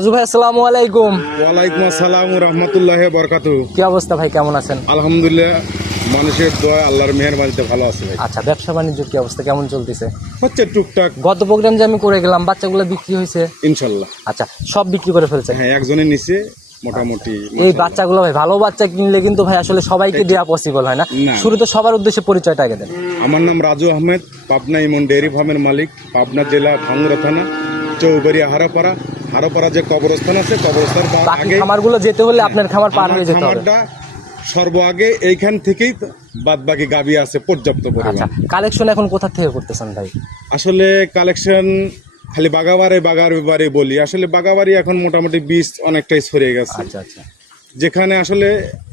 রাজু ভাই আসসালামু আলাইকুম। ওয়ালাইকুম আসসালাম রহমতুল্লাহ বরকাত কি অবস্থা ভাই কেমন আছেন? আলহামদুলিল্লাহ মানুষের দোয়া আল্লাহর মেহরবানিতে ভালো আছে ভাই। আচ্ছা ব্যবসা বাণিজ্য কি অবস্থা কেমন চলতেছে? হচ্ছে টুকটাক। গত প্রোগ্রাম যে আমি করে গেলাম বাচ্চাগুলো বিক্রি হয়েছে। ইনশাল্লাহ। আচ্ছা সব বিক্রি করে ফেলছে? হ্যাঁ একজনের নিচে মোটামুটি এই বাচ্চাগুলো ভাই ভালো বাচ্চা কিনলে কিন্তু ভাই আসলে সবাইকে দেওয়া পসিবল হয় না। শুরুতে সবার উদ্দেশ্যে পরিচয়টা আগে দেন। আমার নাম রাজু আহমেদ পাবনা ইমন ডেয়ারি ফার্মের মালিক পাবনা জেলা ভাঙ্গুরা থানা চৌবাড়ি হারাপাড়া। হারাপাড়া যে কবরস্থান আছে কবরস্থান বাকি আগে খামারগুলো যেতে হলে আপনার খামার পার হয়ে যেতে হবে। সর্ব আগে এইখান থেকেই বাদ বাকি গাবি আছে পর্যাপ্ত আচ্ছা পরিমাণ কালেকশন এখন কোথা থেকে করতেছেন ভাই? আসলে কালেকশন খালি বাগাবারে বাগার বারে বলি। আসলে বাগাবাড়ি এখন মোটামুটি বীজ অনেকটাই ছড়িয়ে গেছে। আচ্ছা আচ্ছা। যেখানে আসলে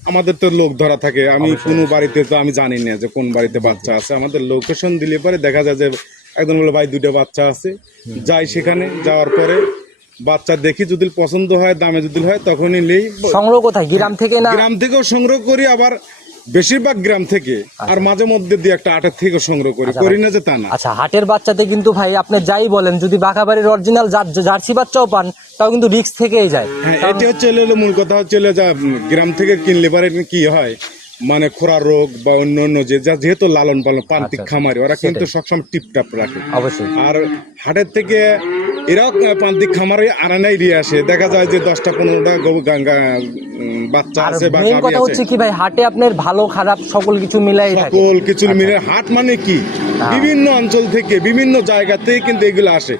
আমাদের তো লোক ধরা থাকে। আমি কোনো বাড়িতে তো আমি জানি না যে কোন বাড়িতে বাচ্চা আছে। আমাদের লোকেশন দিলে পরে দেখা যায় যে একজন বলে ভাই দুটো বাচ্চা আছে। যাই সেখানে যাওয়ার পরে বাচ্চা দেখি যদি পছন্দ হয় দামে যদি হয় তখনই নেই। সংগ্রহ কোথায়? গ্রাম থেকে না? গ্রাম থেকেও সংগ্রহ করি আবার বেশিরভাগ গ্রাম থেকে। আর মাঝে মধ্যে দিয়ে একটা আটের থেকেও সংগ্রহ করি করি না যে তা না। আচ্ছা হাটের বাচ্চাতে কিন্তু ভাই আপনি যাই বলেন যদি বাঘাবাড়ির অরিজিনাল জার্সি বাচ্চাও পান তাও কিন্তু রিক্স থেকেই যায়। হ্যাঁ এটি হচ্ছে হলো মূল কথা হচ্ছে হলো যা গ্রাম থেকে কিনলে পরে কি হয় মানে খোরা রোগ বা অন্য অন্য যে যা যেহেতু লালন পালন প্রান্তিক আচ্ছা, খামারি ওরা কিন্তু সবসময় টিপটাপ রাখে। অবশ্যই। আর হাটের থেকে এরাও প্রান্তিক খামারে আনানাই দিয়ে আসে। দেখা যায় যে দশটা পনেরোটা গরু গাঙ্গা বাচ্চা আছে বা কথা হচ্ছে কি ভাই হাটে আপনার ভালো খারাপ সকল কিছু মিলাই থাকে। সকল কিছু মিলে হাট মানে কি? বিভিন্ন অঞ্চল থেকে বিভিন্ন জায়গা থেকে কিন্তু এগুলো আসে।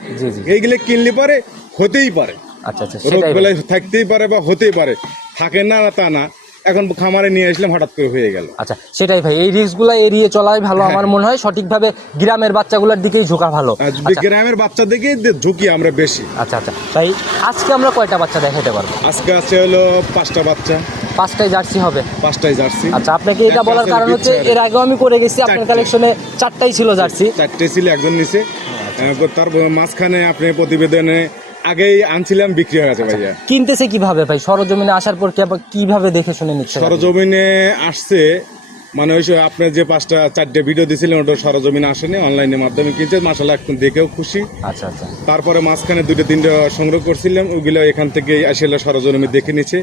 এইগুলো কিনলে পারে হতেই পারে। আচ্ছা আচ্ছা রোগ বেলায় থাকতেই পারে বা হতেই পারে। থাকে না তা না এখন খামারে নিয়ে আসলাম হঠাৎ করে হয়ে গেল। আচ্ছা সেটাই ভাই এই রিস্কগুলো এড়িয়ে চলাই ভালো আমার মনে হয় সঠিকভাবে গ্রামের বাচ্চাগুলোর দিকেই ঝোঁকা ভালো। আর গ্রামের বাচ্চা দেখে ঝুঁকি আমরা বেশি। আচ্ছা আচ্ছা তাই আজকে আমরা কয়টা বাচ্চা দেখাতে পারব? আজকে আছে হলো পাঁচটা বাচ্চা। পাঁচটাই জার্সি হবে? পাঁচটাই জার্সি। আচ্ছা আপনাকে এটা বলার কারণ হচ্ছে এর আগেও আমি করে গেছি আপনার কালেকশনে চারটাই ছিল জার্সি। চারটে ছিল একজন নিচে আচ্ছা। তার মাঝখানে আপনি প্রতিবেদনে আগেই আনছিলাম বিক্রি হয়ে গেছে ভাইয়া। কিনতেছে কীভাবে ভাই? সরজমিনে আসার পর কীভাবে দেখে শুনে নিচ্ছে সরজমিনে আসছে মানে ওই আপনার যে পাঁচটা চারটে ভিডিও দিয়েছিলেন ওটা সরজমিনে আসেনি অনলাইনের মাধ্যমে কিনছে। মাসাল্লাহ এখন দেখেও খুশি। আচ্ছা আচ্ছা। তারপরে মাঝখানে দুটো তিনটা সংগ্রহ করছিলাম ওগুলো এখান থেকে আসলে সরজমিনে দেখে নিচ্ছে।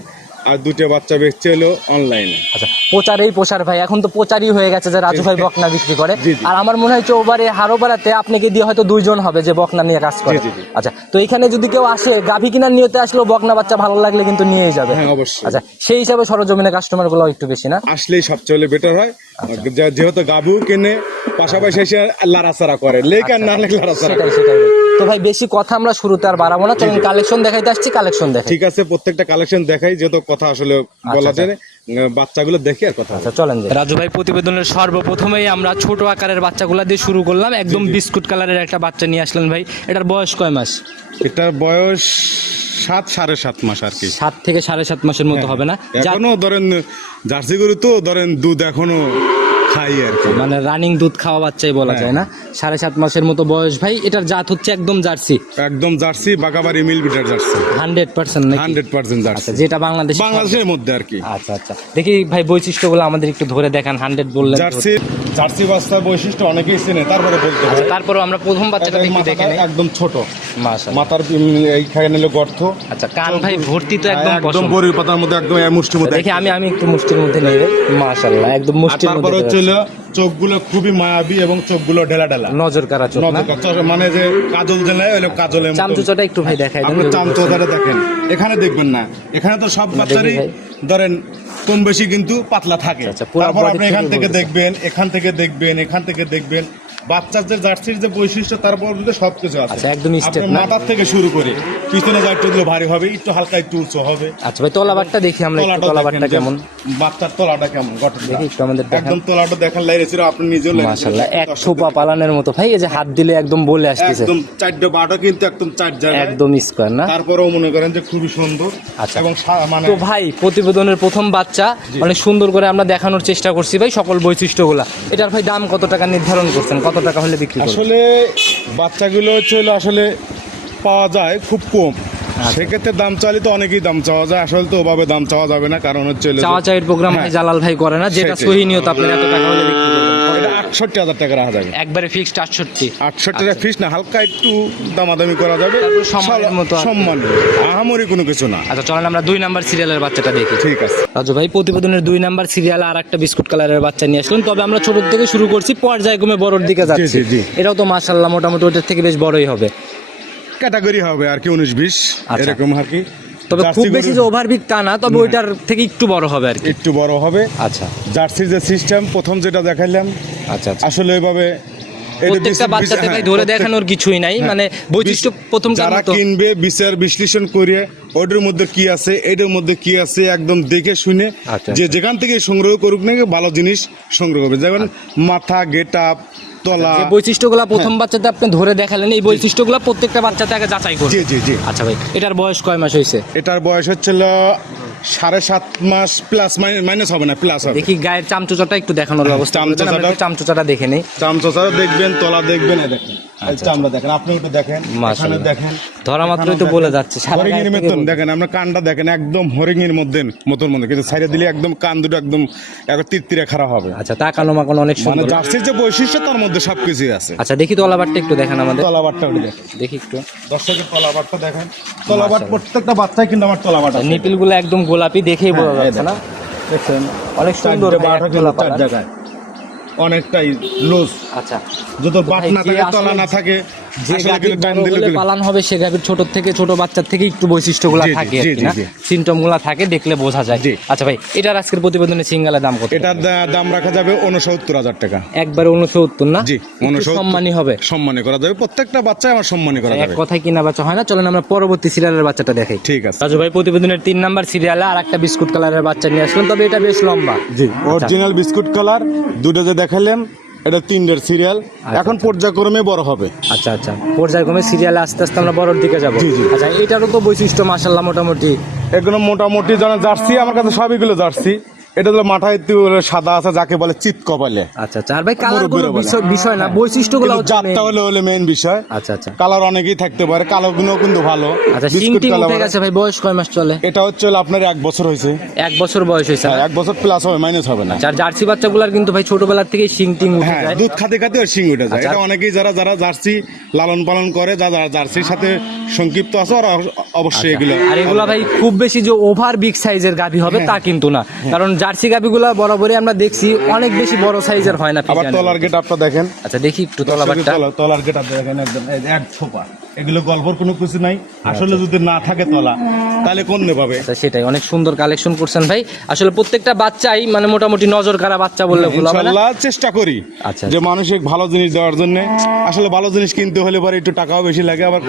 আর দুটো বাচ্চা বেচছে হলো অনলাইনে আচ্ছা প্রচারেই প্রচার ভাই এখন তো প্রচারই হয়ে গেছে যে রাজু ভাই বকনা বিক্রি করে। আর আমার মনে হয় চৌবারে হারোপাড়াতে আপনাকে দিয়ে হয়তো দুইজন হবে যে বকনা নিয়ে কাজ করে। আচ্ছা তো এখানে যদি কেউ আসে গাভী কিনার নিয়তে আসলেও বকনা বাচ্চা ভালো লাগলে কিন্তু নিয়ে যাবে। হ্যাঁ অবশ্যই। আচ্ছা সেই হিসাবে সরজমিনে কাস্টমারগুলো একটু বেশি না? আসলেই সবচেয়ে হলে বেটার হয়। আচ্ছা। যেহেতু গাবু কিনে পাশাপাশি এসে লাড়াচাড়া করে। লেক আর না লেক লাড়াচাড়া সেটাই সেটাই। তো ভাই বেশি কথা আমরা শুরুতে আর বাড়াবো না। চলুন কালেকশন দেখাইতে আসছি কালেকশন দেখাই। ঠিক আছে প্রত্যেকটা কালেকশন দেখাই যেহেতু কথা আসলে বলা আচ্ছা। যায় বাচ্চাগুলো দেখে আর কথা। আচ্ছা চলেন রাজু ভাই প্রতিবেদনের সর্বপ্রথমেই আমরা ছোট আকারের বাচ্চাগুলো দিয়ে শুরু করলাম। একদম বিস্কুট কালারের একটা বাচ্চা নিয়ে আসলেন ভাই। এটার বয়স কয় মাস? এটার বয়স সাত সাড়ে সাত মাস আর কি। সাত থেকে সাড়ে সাত মাসের মতো হবে না? যা- এখনও ধরেন জার্সি গরু তো ধরেন দুধ এখনও খাই আর কি। মানে রানিং দুধ খাওয়া বাচ্চাই বলা হ্যাঁ। যায় না। সাড়ে সাত মাসের মতো বয়স ভাই এটার জাত হচ্ছে একদম জার্সি। একদম জার্সি বাগাবাড়ি মিল বিটার জার্সি। হান্ড্রেড পার্সেন্ট নাকি? হান্ড্রেড পার্সেন্ট আচ্ছা জার্সি যেটা বাংলাদেশ বাংলাদেশের মধ্যে আর কি। আচ্ছা আচ্ছা। দেখি ভাই বৈশিষ্ট্যগুলো আমাদের একটু ধরে দেখান হান্ড্রেড বললেন জার্সি জার্সি বাচ্চার বৈশিষ্ট্য অনেকেই চেনে তারপরে বলতে আচ্ছা হয় তারপরও আমরা প্রথম বাচ্চাটা একটু দেখে একদম ছোট। মাথার এইখানে নিলে গর্ত। আচ্ছা কান ভাই ভর্তি তো একদম একদম পশম। বড়ির পাতার মধ্যে একদম মুষ্টির মধ্যে দেখি আমি আমি একটু মুষ্টির মধ্যে নিয়ে মাশাআল্লাহ একদম মুষ্টির মধ্যে হলো চোখগুলো খুবই মায়াবী এবং চোখগুলো ঢেলা ঢেলা নজর কারা চোখ মানে যে কাজল জেলায় হলো কাজলের মতো। চামচুচাটা একটু ভাই দেখাই আপনি যদি দেখেন। এখানে দেখবেন না। এখানে তো সব বাচ্চারই ধরেন কম বেশি কিন্তু পাতলা থাকে। আচ্ছা, পুরা তারপর আপনি এখান থেকে দেখবেন এখান থেকে দেখবেন এখান থেকে দেখবেন। বাচ্চার যে জার্সির যে বৈশিষ্ট্য তারপর কিন্তু সবকিছু আছে। আচ্ছা, একদম আপনার না? মাথার থেকে শুরু করে পিছনে একটু দিলে ভারী হবে একটু হালকা একটু উঁচু হবে। আচ্ছা ভাই তলাবারটা দেখি আমরা একটু যে কেমন? বাচ্চার তলাটা কেমন গঠনটা। দেখি একটু আমাদের দেখান। একদম তলাটা দেখেন লাইরেছিল আপনি নিজেও লাইরেছিল। মাশাআল্লাহ এক থোপা পালানের মতো। ভাই এই যে হাত দিলে একদম বলে আসতেছে। একদম চারটে বাটা কিন্তু একদম চার জায়গায়। একদম স্কোয়ার না? তারপরেও মনে করেন যে খুবই সুন্দর। আচ্ছা। এবং মানে তো ভাই প্রতিবেদনের প্রথম বাচ্চা অনেক সুন্দর করে আমরা দেখানোর চেষ্টা করছি ভাই সকল বৈশিষ্ট্যগুলা। এটার ভাই দাম কত টাকা নির্ধারণ করছেন? কত টাকা হলে বিক্রি আসলে বাচ্চাগুলো হচ্ছে হলো আসলে পাওয়া যায় খুব কম আচ্ছা। সেক্ষেত্রে দাম চাইলে তো অনেকেই দাম চাওয়া যায় আসলে তো ওভাবে দাম চাওয়া যাবে না কারণ হচ্ছে চাওয়া চাইয়ের প্রোগ্রাম হ্যাঁ। জালাল ভাই করে না যেটা সেটাই। সহি নিয়ত আপনি এত টাকা হলে বিক্রি আটষট্টি হাজার টাকা রাখা যাবে। একবারে ফিক্সড আটষট্টি। আটষট্টি টাকা ফিস না হালকা একটু দামাদামি করা যাবে। সম্মানের মতো। সম্মান আহামরি কোনো কিছু না। আচ্ছা চলেন আমরা দুই নাম্বার সিরিয়ালের বাচ্চাটা দেখি। ঠিক আছে। রাজু ভাই প্রতিবেদনের দুই নাম্বার সিরিয়ালে আর একটা বিস্কুট কালারের বাচ্চা নিয়ে আসলেন। তবে আমরা ছোট থেকে শুরু করছি পর্যায়ক্রমে বড়র দিকে যাচ্ছি। এটাও তো মাশাল্লাহ মোটামুটি ওটার থেকে বেশ বড়ই হবে। ক্যাটাগরি হবে আর কি উনিশ বিশ আচ্ছা। এরকম আর কি। তবে খুব বেশি যে ওভারবিক তা না তবে ওইটার থেকে একটু বড় হবে আর একটু বড় হবে। আচ্ছা। জার্সির যে সিস্টেম প্রথম যেটা দেখাইলাম আচ্ছা আচ্ছা। আসলে ওইভাবে প্রত্যেকটা বাচ্চাতে ভাই হ্যাঁ, ধরে দেখানোর কিছুই নাই। হ্যাঁ। মানে বৈশিষ্ট্য প্রথম যারা কিনবে বিচার বিশ্লেষণ করে ওটার মধ্যে কি আছে এটার মধ্যে কি আছে একদম দেখে শুনে আচ্ছা। যে যেখান থেকে সংগ্রহ করুক না ভালো জিনিস সংগ্রহ করবে। যেমন মাথা গেট আপ তলা। যে বৈশিষ্ট্যগুলো প্রথম বাচ্চাতে আপনি ধরে দেখালেন এই বৈশিষ্ট্যগুলো প্রত্যেকটা বাচ্চাতে আগে যাচাই করুন। জি জি জি। আচ্ছা ভাই এটার বয়স কয় মাস হয়েছে এটার বয়স হচ্ছিল সাড়ে সাত মাস প্লাস মাইনাস হবে না প্লাস হবে। দেখি গায়ের চামচুচাটা একটু দেখানোর ব্যবস্থা দেন। আমরা চামচুচাটা- চামচুচাটা দেখে নেই। চামচা দেখবেন তলা দেখবেন দেখেন। চামড়া দেখেন আপনি ওটা দেখেন এখানে দেখেন। ধরা মাত্রই তো বলে যাচ্ছে হরিং এর মতন দেখেন আমরা কানটা দেখেন একদম হরিং এর মধ্যে মতন মধ্যে। কিন্তু সাইডে দিলে একদম কান দুটো একদম একবার তীর খারাপ হবে। আচ্ছা তাকানো মাকানো অনেক মানে সুন্দর। জার্সির যে বৈশিষ্ট্য তার মধ্যে সবকিছুই আছে। আচ্ছা দেখি তলাবারটা একটু দেখান আমাদের। তলাবারটা ওটা দেখেন। দেখি একটু। দর্শকের তলাবারটা দেখেন। তলাবার প্রত্যেকটা বাচ্চাই কিন্তু আমার তলাবাট আছে নিপিলগুলো একদম গোলাপি দেখেই বোঝা হ্যাঁ, যাচ্ছে না? দেখছেন অনেক সুন্দর গোলা। জায়গায়। অনেকটাই লুজ আচ্ছা। যত বাট না থাকে তলা না থাকে যে গাভীর পালান হবে সে গাভীর ছোট থেকে ছোট বাচ্চার থেকে একটু বৈশিষ্ট্যগুলো থাকে জি, আর কি জি, না? জি। সিমটমগুলা থাকে দেখলে বোঝা যায়। আচ্ছা ভাই এটার আজকের প্রতিবেদনে সিঙ্গালের দাম কত? এটার দাম রাখা যাবে উনসত্তর হাজার টাকা। একবার উনসত্তর না? জি একটু সম্মানী হবে। সম্মানী করা যাবে। প্রত্যেকটা বাচ্চাই আমার সম্মানী করা এক যাবে। কথায় কিনা বাচ্চা হয় না চলেন আমরা পরবর্তী সিরিয়ালের বাচ্চাটা দেখাই। ঠিক আছে। রাজু ভাই প্রতিবেদনের তিন নাম্বার সিরিয়ালে আর একটা বিস্কুট কালারের বাচ্চা নিয়ে আসলেন তবে এটা বেশ লম্বা। জি অরিজিনাল বিস্কুট কালার দুটো যে দেখালাম এটা তিনটের সিরিয়াল এখন পর্যায়ক্রমে বড় হবে। আচ্ছা আচ্ছা। পর্যায়ক্রমে সিরিয়াল আস্তে আস্তে আমরা বড়র দিকে যাব। জি, জি। আচ্ছা এটারও তো বৈশিষ্ট্য মাসাল্লাহ মোটামুটি। এগুলো মোটামুটি যেন জার্সি আমার কাছে সবইগুলো জার্সি। এটা হলো মাথায় একটু সাদা আছে যাকে বলে চিত কপালে। আচ্ছা আচ্ছা। আর ভাই কালার কোনো বিষয়- না বৈশিষ্ট্যগুলো কিন্তু হচ্ছে জাতটা হলো হলো মেইন বিষয়। আচ্ছা আচ্ছা। কালার অনেকেই থাকতে পারে কালো গুলো কিন্তু ভালো। আচ্ছা সিংটি উঠে গেছে ভাই বয়স কয় মাস চলে? এটা হচ্ছে আপনার এক বছর হয়েছে। এক বছর বয়স হয়েছে। হ্যাঁ এক বছর প্লাস হবে মাইনাস হবে না। আর জার্সি বাচ্চাগুলার কিন্তু ভাই ছোটবেলার থেকেই সিং টিং উঠে হ্যাঁ যায়। দুধ খাতে খাতে ওর শিং উঠে যায়। আচ্ছা। এটা অনেকেই যারা যারা জার্সি লালন পালন করে যারা জার্সির সাথে সংক্ষিপ্ত আছে ওরা অবশ্যই এগুলো আচ্ছা। আর এগুলা ভাই খুব বেশি যে ওভার বিগ সাইজের গাভী হবে হ্যাঁ। তা কিন্তু না। কারণ জার্সি গাভীগুলা বরাবরই আমরা দেখছি অনেক বেশি বড় সাইজের হয় না আবার। তলার গেট আপটা দেখেন। আচ্ছা দেখি একটু তলা- তলার গেট আপ দেখেন একদম এই এক ছোপা। এগুলো গল্পর কোনো কিছু নাই। আসলে যদি না থাকে তলা তাহলে কোন পাবে। আচ্ছা সেটাই। অনেক সুন্দর কালেকশন করছেন ভাই। আসলে প্রত্যেকটা বাচ্চাই মানে মোটামুটি নজর কারা বাচ্চা বললে ভুল হবে না। চেষ্টা করি আচ্ছা, যে মানুষের ভালো জিনিস দেওয়ার জন্য। আসলে ভালো জিনিস কিনতে হলে পরে একটু টাকাও বেশি লাগে আবার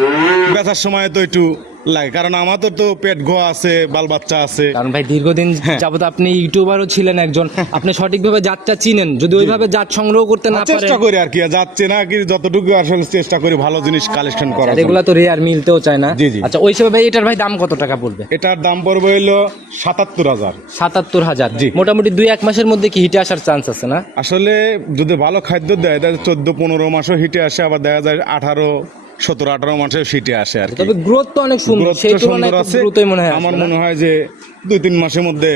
বেচার সময় তো একটু লাগে কারণ আমাদের তো পেট গোয়া আছে বাল বাচ্চা আছে। কারণ ভাই দীর্ঘদিন হ্যাঁ। যাবত আপনি ইউটিউবারও ছিলেন একজন। আপনি সঠিকভাবে জাতটা চিনেন। যদি ওইভাবে জাত সংগ্রহ করতে না পারেন চেষ্টা করি আর কি আর যাচ্ছে না কি যতটুকু আসলে চেষ্টা করি ভালো জিনিস কালেকশন আর এগুলা তো রেয়ার মিলতেও চায় না। জি, জি। আচ্ছা ওই হিসেবে ভাই এটার ভাই দাম কত টাকা পড়বে? এটার দাম পড়বে হইল সাতাত্তর হাজার। সাতাত্তর হাজার। জি। মোটামুটি দুই এক মাসের মধ্যে কি হিটে আসার চান্স আছে না? আসলে যদি ভালো খাদ্য দেয় তাহলে চোদ্দ পনেরো মাসও হিটে আসে আবার দেখা যায় আঠারো সতেরো আঠারো মাসে হিটে আসে আর তবে গ্রোথ তো অনেক সুন্দর সেই তুলনায় দ্রুতই মনে হয় আমার মনে হয় যে দুই তিন মাসের মধ্যে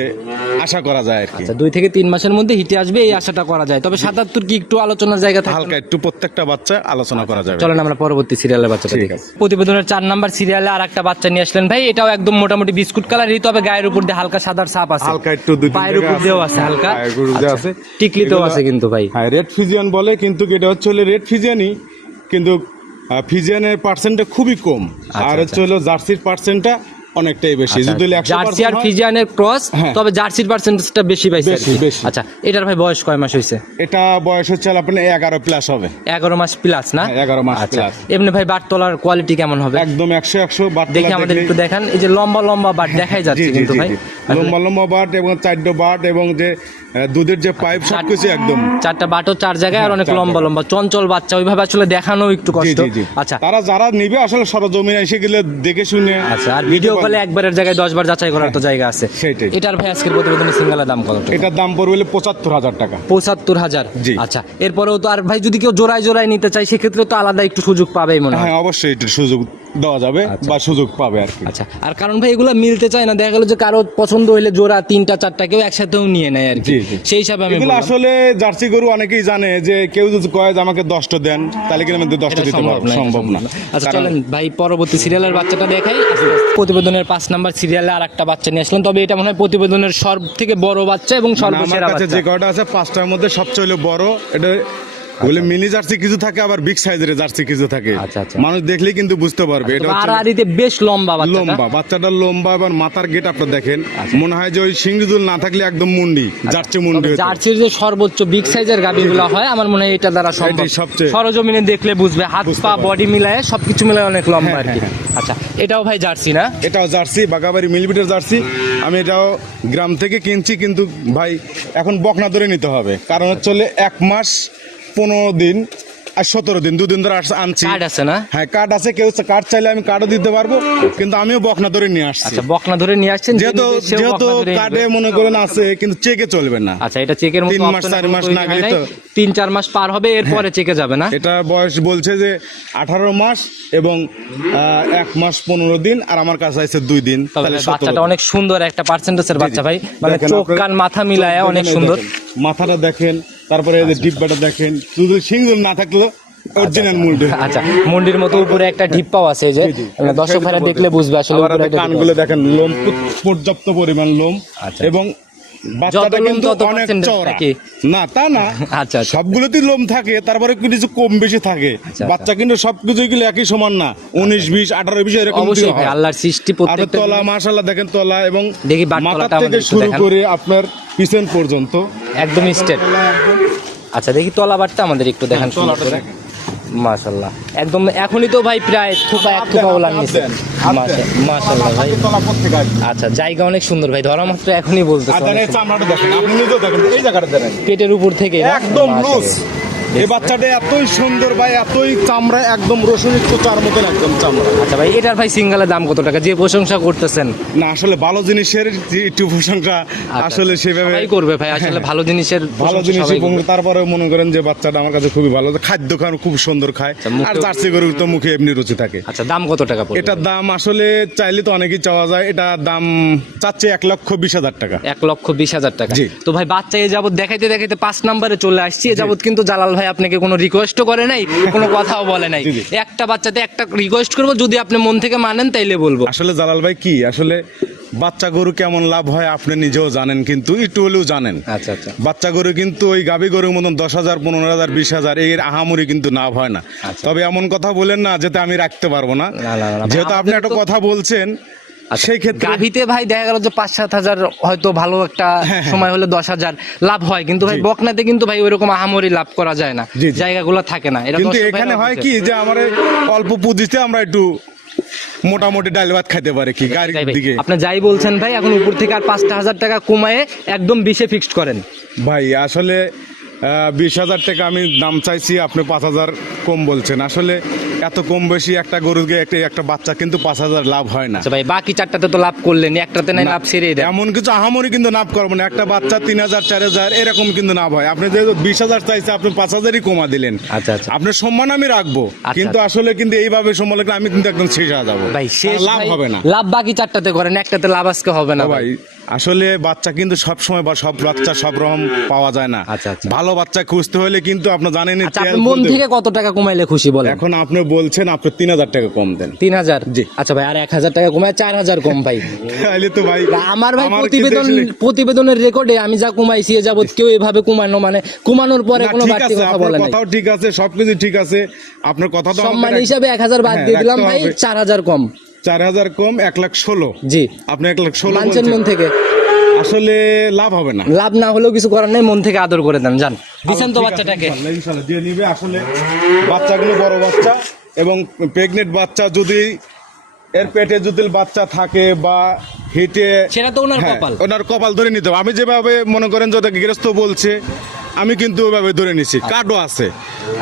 আশা করা যায় আর কি। আচ্ছা দুই থেকে তিন মাসের মধ্যে হিটে আসবে এই আশাটা করা যায়। তবে সাতাত্তর কি একটু আলোচনার জায়গা থাকে হালকা একটু প্রত্যেকটা বাচ্চা আলোচনা করা যাবে। চলেন আমরা পরবর্তী সিরিয়ালের বাচ্চাটা ঠিক আছে। প্রতিবেদনের চার নাম্বার সিরিয়ালে আর একটা বাচ্চা নিয়ে আসলেন। ভাই এটাও একদম মোটামুটি বিস্কুট কালারই তবে গায়ের উপর দিয়ে হালকা সাদার ছাপ আছে। হালকা একটু দুই পায়ের উপর দিয়েও আছে। হালকা। আচ্ছা। আছে। টিকলিতেও আছে কিন্তু ভাই। হ্যাঁ রেড ফিজিয়ান বলে কিন্তু এটা হচ্ছে রেড ফিজিয়ানই কিন্তু ফিজিয়ানের পার্সেন্টটা খুবই কম। আর হচ্ছে হলো জার্সির পার্সেন্টটা অনেকটাই বেশি। যদি জার্সি আর ফিজিয়ানের ক্রস হ্যাঁ। তবে জার্সির পার্সেন্টেজটা বেশি পাইছে। আচ্ছা এটার ভাই বয়স কয় মাস হয়েছে এটা বয়স হচ্ছে আপনার এগারো প্লাস হবে। এগারো মাস প্লাস না? হ্যাঁ, 11 মাস আচ্ছা। plus। এমনি ভাই বাট তোলার কোয়ালিটি কেমন হবে? একদম একশো একশো বাট দেখি আমাদের একটু দেখান। এই যে লম্বা লম্বা বাট দেখাই যাচ্ছে কিন্তু ভাই। লম্বা লম্বা বাট এবং বাট এবং যে দুধের যে পাইপ সব কিছু একদম। চারটা বাটও চার জায়গায় আর অনেক লম্বা লম্বা চঞ্চল বাচ্চা। ওইভাবে আসলে দেখানো একটু কষ্ট। আচ্ছা। তারা যারা নিবে আসলে সরজমিনে এসে গেলে দেখে শুনে আচ্ছা আর ভিডিও। হলে একবারের জায়গায় দশ বার যাচাই করার তো জায়গা আছে সেইটাই। এটার ভাই আজকের প্রতিবেদনে সিঙ্গেলের দাম কত টাকা? এটার দাম পড়বে পঁচাত্তর হাজার টাকা পঁচাত্তর হাজার জি। আচ্ছা এরপরেও তো আর ভাই যদি কেউ জোড়ায় জোড়ায় নিতে চায় সেক্ষেত্রে তো আলাদা একটু সুযোগ পাবেই মনে হয় হ্যাঁ অবশ্যই এটার সুযোগ দেওয়া যাবে বা সুযোগ পাবে আর কি। আচ্ছা আর কারণ ভাই এগুলো মিলতে চায় না দেখা গেল যে কারও পছন্দ হইলে জোড়া তিনটা চারটা কেউ একসাথেও নিয়ে নেয় আর কি। সেই হিসাবে আমি এগুলো আসলে জার্সি গরু অনেকেই জানে যে কেউ যদি কয় যে আমাকে দশটা দেন তাহলে কিন্তু আমি দশটা দিতে পারব। সম্ভব না। আচ্ছা চলেন ভাই পরবর্তী সিরিয়ালের বাচ্চাটা দেখাই। প্রতিবেদনের পাঁচ নাম্বার সিরিয়ালে আর একটা বাচ্চা নিয়ে আসলেন। তবে এটা মনে হয় প্রতিবেদনের সব থেকে বড় বাচ্চা এবং আমার কাছে বাচ্চা। যে কয়টা আছে পাঁচটার মধ্যে সবচেয়ে বড়। এটা বলে মিনি জার্সি কিছু থাকে আবার বিগ সাইজের জার্সি কিছু থাকে। আচ্ছা, আচ্ছা। মানুষ দেখলেই কিন্তু বুঝতে পারবে। এটা আর হচ্ছে বেশ লম্বা লম্বা বাচ্চাটা লম্বা এবার মাথার গেট আপনার দেখেন। আচ্ছা। মনে হয় যে ওই সিংড়িদুল না থাকলে একদম মুন্ডি জার্সি মুন্ডি। জার্সির যে সর্বোচ্চ বিগ সাইজের গাবিগুলো হয় আমার মনে হয় এটা দ্বারা সম্ভব। সবচেয়ে- সরজমিনে দেখলে বুঝবে হাত পা বডি মিলায় সবকিছু মিলায় অনেক লম্বা আর হ্যাঁ, কি হ্যাঁ, আচ্ছা এটাও ভাই জার্সি না? এটাও জার্সি বাগাবাড়ি মিলিমিটার জার্সি। আমি এটাও গ্রাম থেকে কিনছি কিন্তু ভাই এখন বকনা ধরে নিতে হবে। কারণ হচ্ছে এক মাস পনেরো দিন আর সতেরো দিন দুদিন ধরে আনছি। কার্ড আছে না? হ্যাঁ কার্ড আছে কেউ কার্ড চাইলে আমি কার্ডও দিতে পারব কিন্তু আমিও বকনা ধরে নিয়ে আসছি। আচ্ছা বকনা ধরে নিয়ে আসছেন যেহেতু যেহেতু কার্ডে মনে করেন আছে কিন্তু চেকে চলবে না। আচ্ছা এটা চেকের মতো তিন মাস, চার মাস না গেলে তো- তিন চার মাস পার হবে এরপরে চেকে যাবে না? এটা বয়স বলছে যে আঠারো মাস এবং এক মাস পনেরো দিন আর আমার কাছে আছে দুই দিন তাহলে বাচ্চাটা অনেক সুন্দর একটা পার্সেন্টেজের বাচ্চা ভাই। মানে চোখ কান মাথা মিলায় অনেক সুন্দর। মাথাটা দেখেন তারপরে এই যে ডিব্বাটা দেখেন শুধু সিঙ্গুল না থাকল অরিজিনাল আচ্ছা মন্ডির মতো উপরে একটা ঢিপ্পাও আছে যে। মানে দর্শক ভাইরা দেখলে বুঝবে আসলে আবার উপরে আপনি একটা কানগুলো দেখেন লোম পর্যাপ্ত পরিমাণ লোম। আচ্ছা। এবং বাচ্চাটা কিন্তু অনেক চওড়া। না তা না। আচ্ছা, আচ্ছা। সবগুলোতেই লোম থাকে তারপরে কিছু কম বেশি থাকে। আচ্ছা। বাচ্চা কিন্তু সবকিছুই কিন্তু একই সমান না। উনিশ বিশ আঠারো বিশ এরকম অবশ্যই আল্লাহর সৃষ্টি প্রত্যেকটা তলা মাশাল্লাহ দেখেন তলা এবং দেখি বাট থেকে শুরু করে আপনার পিছন পর্যন্ত। একদম স্টেট আচ্ছা দেখি তলা তলাবারটা আমাদের একটু দেখান হ্যাঁ। মাশাল্লাহ একদম এখনই তো ভাই প্রায় থোপা এক থোপা নিচে। দেন, মাশাল্লাহ ভাই। আচ্ছা জায়গা অনেক সুন্দর ভাই ধরা মাত্র এখনই বলতেছে দেখেন পেটের উপর থেকে একদম লুজ এই বাচ্চাটা এতই সুন্দর ভাই এতই চামড়া একদম রসুনিত চার মতন একদম চামড়া। আচ্ছা ভাই এটার ভাই সিঙ্গালের দাম কত টাকা? যে প্রশংসা করতেছেন। না আসলে ভালো জিনিসের একটু প্রশংসা আসলে সেভাবে আচ্ছা, করবে ভাই আসলে ভালো জিনিসের ভালো জিনিস তারপরে মনে করেন যে বাচ্চাটা আমার কাছে খুবই ভালো। খাদ্য খান খুব সুন্দর খায়। আচ্ছা, আর জার্সি গরুর তো মুখে এমনি রুচি থাকে। আচ্ছা দাম কত টাকা এটার দাম আসলে চাইলে তো অনেকই চাওয়া যায়। এটা দাম চাচ্ছে এক লক্ষ বিশ হাজার টাকা। এক লক্ষ বিশ হাজার টাকা। জি। তো ভাই বাচ্চা এ যাবত দেখাইতে দেখাইতে পাঁচ নাম্বারে চলে আসছি। এ যাবত কিন্তু জালাল ভাই আপনাকে কোনো রিকোয়েস্টও করে নাই কোনো কথাও বলে নাই। একটা বাচ্চাতে একটা রিকোয়েস্ট করব যদি আপনি মন থেকে মানেন তাইলে বলব। আসলে জালাল ভাই কি আসলে বাচ্চা গরু কেমন লাভ হয় আপনি নিজেও জানেন কিন্তু একটু হলেও জানেন। আচ্ছা আচ্ছা। বাচ্চা গরু কিন্তু ওই গাবি গরুর মতন দশ হাজার পনেরো হাজার বিশ হাজার এর আহামরি কিন্তু লাভ হয় না। আচ্ছা। তবে এমন কথা বলেন না যেটা আমি রাখতে পারব না। না, না, না, যেহেতু আপনি একটা কথা বলছেন সেই ক্ষেত্রে গাভিতে ভাই দেখা গেল যে পাঁচ সাত হাজার হয়তো ভালো একটা সময় হলে দশ হাজার লাভ হয়। কিন্তু ভাই হ্যাঁ, বকনাতে কিন্তু ভাই ওইরকম আহামরি লাভ করা যায় না। জায়গাগুলো থাকে না। এটা কিন্তু এখানে হয় কি যে আমার অল্প পুঁজিতে আমরা একটু মোটামুটি ডাল ভাত খাইতে পারি কি গাড়ির দিকে। আপনি যাই বলছেন ভাই এখন উপর থেকে আর পাঁচটা হাজার টাকা কমায়ে একদম বিশে ফিক্সড করেন। ভাই আসলে বিশ হাজার টাকা আমি দাম চাইছি আপনি পাঁচ হাজার কম বলছেন। আসলে এত কম বেশি একটা গরুকে একটা একটা বাচ্চা কিন্তু পাঁচ হাজার লাভ হয় না। আচ্ছা ভাই বাকি চারটাতে তো লাভ করলেন একটাতে নাই লাভ সেরে দেন। এমন কিছু আহামরি কিন্তু লাভ করব না। একটা বাচ্চা তিন হাজার চার হাজার এরকম কিন্তু লাভ হয়। আপনি যে বিশ হাজার চাইছে আপনি পাঁচ হাজারই কমা দিলেন। আচ্ছা আচ্ছা। আপনার সম্মান আমি রাখব। আচ্ছা, কিন্তু আসলে কিন্তু এইভাবে সম্মান রাখলে আমি কিন্তু একদম শেষ হয়ে যাব। ভাই শেষ লাভ হবে না। লাভ বাকি চারটাতে করেন একটাতে লাভ আজকে হবে না ভাই। আসলে বাচ্চা কিন্তু সব সময় বা সব বাচ্চা সব রকম পাওয়া যায় না। আচ্ছা, আচ্ছা। ভালো বাচ্চা খুঁজতে হলে কিন্তু আপনি জানেন আচ্ছা আপনি মন থেকে কত টাকা কমাইলে খুশি বলেন? এখন আপনি বলছেন আপনি তিন হাজার টাকা কম দেন। তিন হাজার? জি। আচ্ছা ভাই আর এক হাজার টাকা কমায় চার হাজার কম ভাই। তাহলে তো ভাই আমার ভাই প্রতিবেদন প্রতিবেদনের রেকর্ডে আমি যা কমাইছি এ যাবত কেউ এভাবে কমানো মানে কমানোর পরে কোনো বাড়তি কথা বলে নাই। কথাও ঠিক আছে সবকিছু ঠিক আছে। আপনার কথা তো সম্মান হিসাবে এক হাজার বাদ দিয়ে দিলাম ভাই চার হাজার কম। চার হাজার কম এক লাখ ষোলো। জি। আপনি এক লাখ ষোলো মানছেন মন থেকে। আসলে লাভ হবে না। লাভ না হলেও কিছু করার নেই মন থেকে আদর করে দেন যান। দিচ্ছেন তো বাচ্চাটাকে। ইনশাল্লাহ, দিয়ে নিবে। আসলে বাচ্চাগুলো বড় বাচ্চা এবং প্রেগনেন্ট বাচ্চা যদি এর পেটে যদি বাচ্চা থাকে বা হিটে সেটা তো ওনার হ্যাঁ, কপাল। ওনার কপাল ধরে নিতে হবে। আমি যেভাবে মনে করেন যদি গৃহস্থ বলছে আমি কিন্তু ওইভাবে ধরে নিছি। কার্ডও আছে।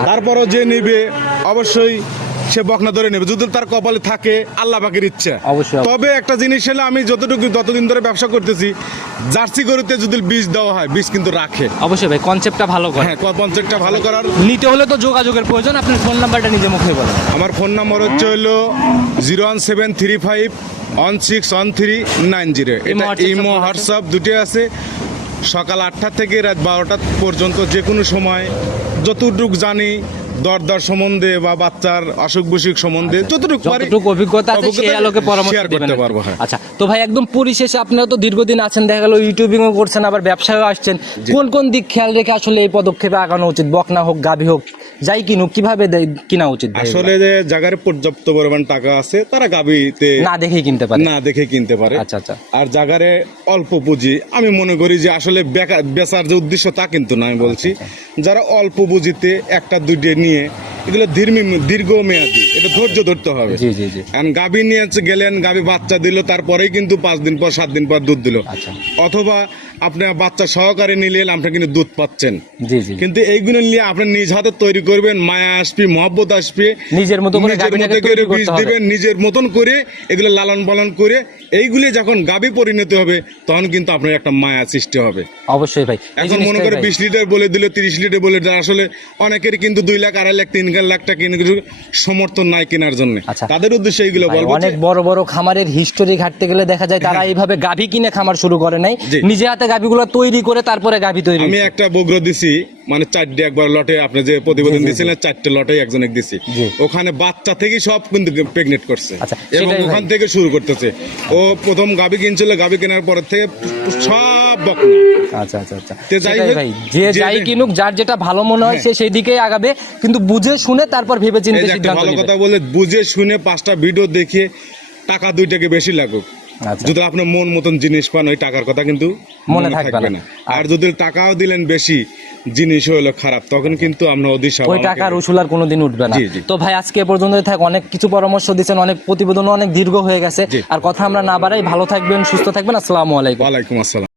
তারপরও যে নিবে অবশ্যই সে বকনা ধরে নেবে। যদি তার কপালে থাকে আল্লাহ পাকের ইচ্ছা। অবশ্যই। তবে একটা জিনিস হলে আমি যতটুকু যতদিন ধরে ব্যবসা করতেছি জার্সি গরুতে যদি বীজ দেওয়া হয় বীজ কিন্তু রাখে। অবশ্যই ভাই কনসেপ্টটা ভালো করে। হ্যাঁ কনসেপ্টটা ভালো করার নিতে হলে তো যোগাযোগের প্রয়োজন আপনার ফোন নাম্বারটা নিজে মুখে বলেন। আমার ফোন নাম্বার হচ্ছে হলো zero one seven three five one six one three nine zero এটা ইমো? হোয়াটসঅ্যাপ দুটো আছে। সকাল আটটা থেকে রাত বারোটা পর্যন্ত যে কোনো সময় যতটুকু জানি দর দর সম্বন্ধে বা বাচ্চার অসুখ বিসুখ সম্বন্ধে যতটুকু পারি যতটুকু অভিজ্ঞতা আছে সেই আলোকে পরামর্শ দেবেন। পারব হ্যাঁ। আচ্ছা তো ভাই একদম পরিশেষে আপনারা তো দীর্ঘদিন আছেন দেখা গেল ইউটিউবিংও করছেন আবার ব্যবসায়ও আসছেন। কোন কোন দিক খেয়াল রেখে আসলে এই পদক্ষেপে আগানো উচিত? বকনা হোক গাভী হোক যাই কিনুক কীভাবে কিনা উচিত আসলে যে জায়গার পর্যাপ্ত পরিমাণ টাকা আছে তারা গাবিতে না দেখে কিনতে পারে। না দেখে কিনতে পারে। আচ্ছা আচ্ছা। আর জাগারে অল্প পুঁজি আমি মনে করি যে আসলে বেচার যে উদ্দেশ্য তা কিন্তু না আমি বলছি। যারা অল্প পুঁজিতে একটা দুইটে নিয়ে এগুলো দীর্ঘ- দীর্ঘ মেয়াদি এটা ধৈর্য ধরতে হবে। জি জি জি। কারণ গাভী নিয়ে গেলেন গাভী বাচ্চা দিল তারপরেই কিন্তু পাঁচ দিন পর সাত দিন পর দুধ দিল। আচ্ছা। অথবা আপনার বাচ্চা সহকারে নিলেন আপনি কিন্তু দুধ পাচ্ছেন। কিন্তু এইগুলো নিয়ে আপনি নিজ হাতে তৈরি করবেন মায়া আসবে মহব্বত আসবে। নিজের মতো করে নিজের মতো করে বীজ। দিবেন নিজের মতন করে এগুলো লালন পালন করে এইগুলি যখন গাভী পরিণত হবে তখন কিন্তু আপনার একটা মায়া সৃষ্টি হবে। অবশ্যই ভাই এখন মনে করে বিশ লিটার বলে দিলে তিরিশ লিটার বলে দিলে আসলে অনেকের কিন্তু দুই লাখ আড়াই লাখ তিন লাখ টাকা কিনে কিছু সমর্থন নাই কেনার জন্য। আচ্ছা। তাদের উদ্দেশ্যে এইগুলো বলব অনেক বড় বড় খামারের হিস্টোরি ঘাটতে গেলে দেখা যায় তারা এইভাবে গাভী কিনে খামার শুরু করে নাই। নিজে হাতে গাভীগুলো তৈরি করে তারপরে গাভী তৈরি আমি একটা বগ্র দিছি মানে চারটে একবার লটে আপনি যে প্রতিবেদন চারটে লটে একজনে দিছি। ওখানে বাচ্চা থেকেই সব কিন্তু প্রেগনেন্ট করছে। আচ্ছা, এবং ওখান থেকে শুরু করতেছে। ও প্রথম গাবি কিনছিল গাবি কেনার পর থেকে সব আচ্ছা আচ্ছা আচ্ছা। যাই যে কিনুক যার যেটা ভালো মনে হয় সে সেই দিকেই আগাবে কিন্তু বুঝে শুনে তারপর ভেবে চিন্তে সিদ্ধান্ত ভালো কথা বলে বুঝে শুনে পাঁচটা ভিডিও দেখে টাকা দুইটাকে বেশি লাগুক। যদি আপনি মন মতন জিনিস পান ওই টাকার কথা কিন্তু মনে থাকবে না। আর যদি টাকাও দিলেন বেশি জিনিস হলো খারাপ তখন কিন্তু আমরা অদিশা ওই টাকার উসুল আর কোনোদিন উঠবে না। তো ভাই আজকে পর্যন্ত থাক। অনেক কিছু পরামর্শ দিয়েছেন অনেক প্রতিবেদন অনেক দীর্ঘ হয়ে গেছে। আর কথা আমরা না বাড়াই ভালো থাকবেন সুস্থ থাকবেন। আসসালামু আলাইকুম। ওয়ালাইকুম আসসালাম।